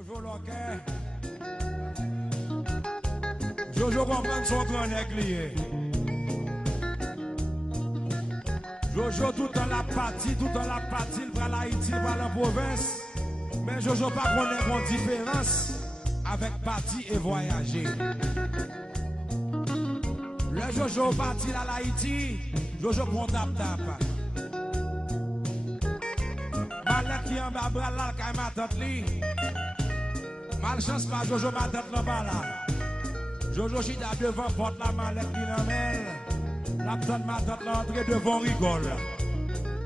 Jojo Loquet. Jojo comprend son grand nègrier. Jojo tout dans la partie, il va l'Haïti, il va la province. Mais Jojo pas connaît une différence avec parti et voyager. Le Jojo parti à l'Haïti, Jojo prend tap. Malek qui en bas bras là, quand ma tante li. Malchance pas Jojo ma tante là là. Jojo chita devant porte la Malek qui l'emmène. La tante ma tante là entrée devant rigole.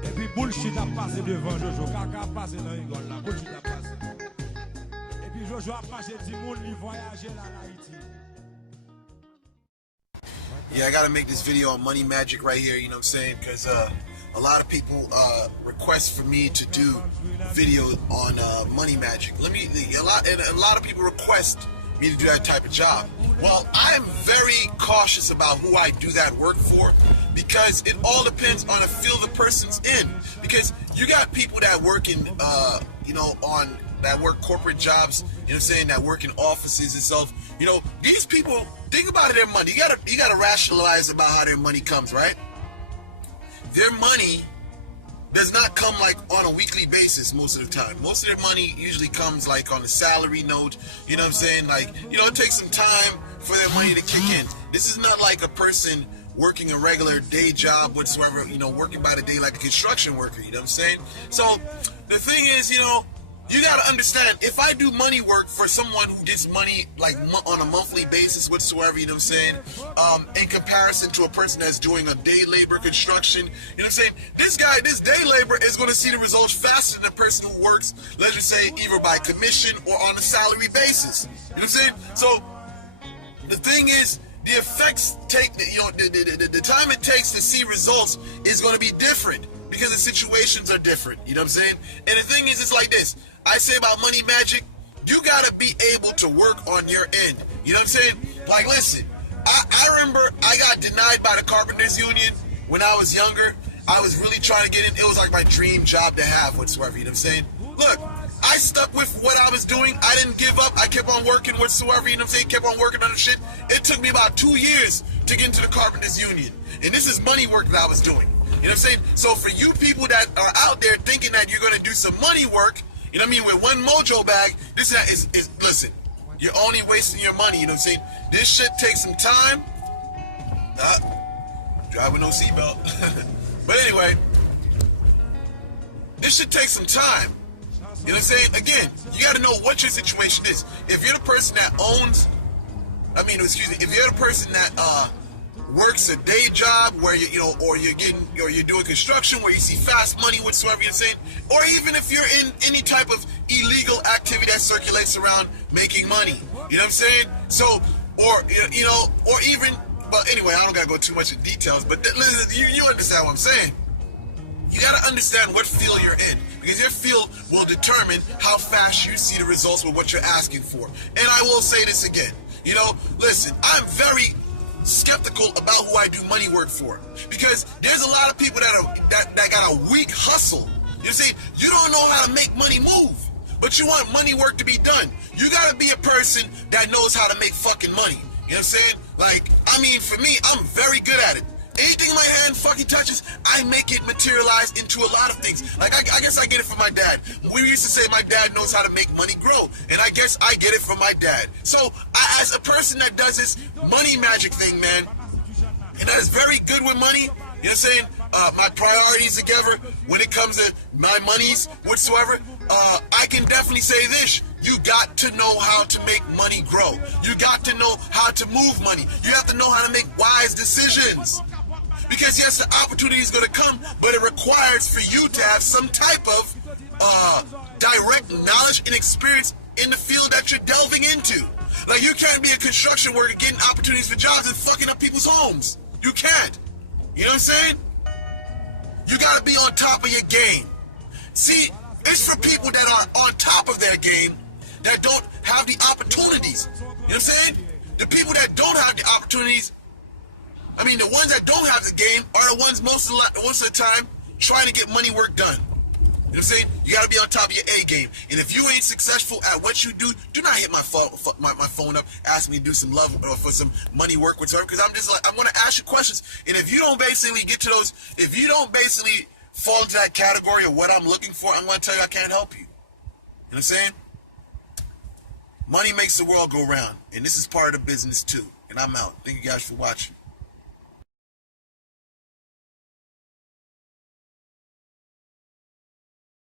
Et puis bullshit a passé devant Jojo. Kaka a passé dans rigole là. Bullshit a passé. Et puis Jojo a passé du monde li voyager là en Haïti. Yeah, I gotta make this video on money magic right here, you know what I'm saying? Because a lot of people request for me to do video on money magic. A lot of people request me to do that type of job. Well, I'm very cautious about who I do that work for because it all depends on the field the person's in. Because you got people that work in, that work corporate jobs, you know what I'm saying, that work in offices and stuff. You know, these people, think about their money. You gotta rationalize about how their money comes, right? Their money does not come like on a weekly basis most of the time. Most of their money usually comes like on a salary note, you know what I'm saying? Like, you know, it takes some time for their money to kick in. This is not like a person working a regular day job whatsoever, you know, working by the day like a construction worker, you know what I'm saying? So the thing is, you know, you gotta understand, if I do money work for someone who gets money like on a monthly basis whatsoever, you know what I'm saying, in comparison to a person that's doing a day labor construction, you know what I'm saying, this guy, this day labor is gonna see the results faster than a person who works, let's just say, either by commission or on a salary basis, you know what I'm saying? So the thing is, the effects take, you know, the time it takes to see results is gonna be different because the situations are different, you know what I'm saying? And the thing is, it's like this. I say about money magic, you gotta be able to work on your end. You know what I'm saying? Like, listen, I remember I got denied by the Carpenters Union when I was younger. I was really trying to get in. It was like my dream job to have whatsoever, you know what I'm saying? Look, I stuck with what I was doing. I didn't give up. I kept on working whatsoever, you know what I'm saying? Kept on working on the shit. It took me about 2 years to get into the Carpenters Union. And this is money work that I was doing. You know what I'm saying? So for you people that are out there thinking that you're gonna do some money work, you know what I mean, with one mojo bag, this is listen, you're only wasting your money, you know what I'm saying? This shit takes some time. Drive with no seatbelt. But anyway, this should take some time. You know what I'm saying? Again, you gotta know what your situation is. If you're the person that owns, if you're the person that works a day job where or you're doing construction where you see fast money whatsoever, you know what I'm saying? Or even if you're in any type of illegal activity that circulates around making money, you know what I'm saying? So, or even, but anyway, I don't gotta go too much in details, but you understand what I'm saying. You gotta understand what field you're in, because your field will determine how fast you see the results with what you're asking for. And I will say this again, you know, listen, I'm very skeptical about who I do money work for, because there's a lot of people that got a weak hustle. You see, you don't know how to make money move, but you want money work to be done. You gotta be a person that knows how to make fucking money. You know what I'm saying? Like, I mean, for me, I'm very good at it. Anything my hand fucking touches, I make it materialize into a lot of things. Like, I guess I get it from my dad. We used to say my dad knows how to make money grow, and I guess I get it from my dad. So, as a person that does this money magic thing, man, and that is very good with money, you know what I'm saying? My priorities together when it comes to my monies whatsoever, I can definitely say this. You got to know how to make money grow. You got to know how to move money. You have to know how to make wise decisions. Because yes, the opportunity is going to come, but it requires for you to have some type of direct knowledge and experience in the field that you're delving into. Like, you can't be a construction worker getting opportunities for jobs and fucking up people's homes. You can't. You know what I'm saying? You got to be on top of your game. See, it's for people that are on top of their game that don't have the opportunities. You know what I'm saying? The people that don't have the opportunities, I mean, the ones that don't have the game are the ones most of the time trying to get money work done. You know what I'm saying? You gotta be on top of your A game. And if you ain't successful at what you do not hit my phone up, ask me to do some love or for some money work with her, because I'm just like, I'm gonna ask you questions. And if you don't basically get to those, if you don't basically fall into that category of what I'm looking for, I'm gonna tell you I can't help you. You know what I'm saying? Money makes the world go round, and this is part of the business too. And I'm out. Thank you guys for watching.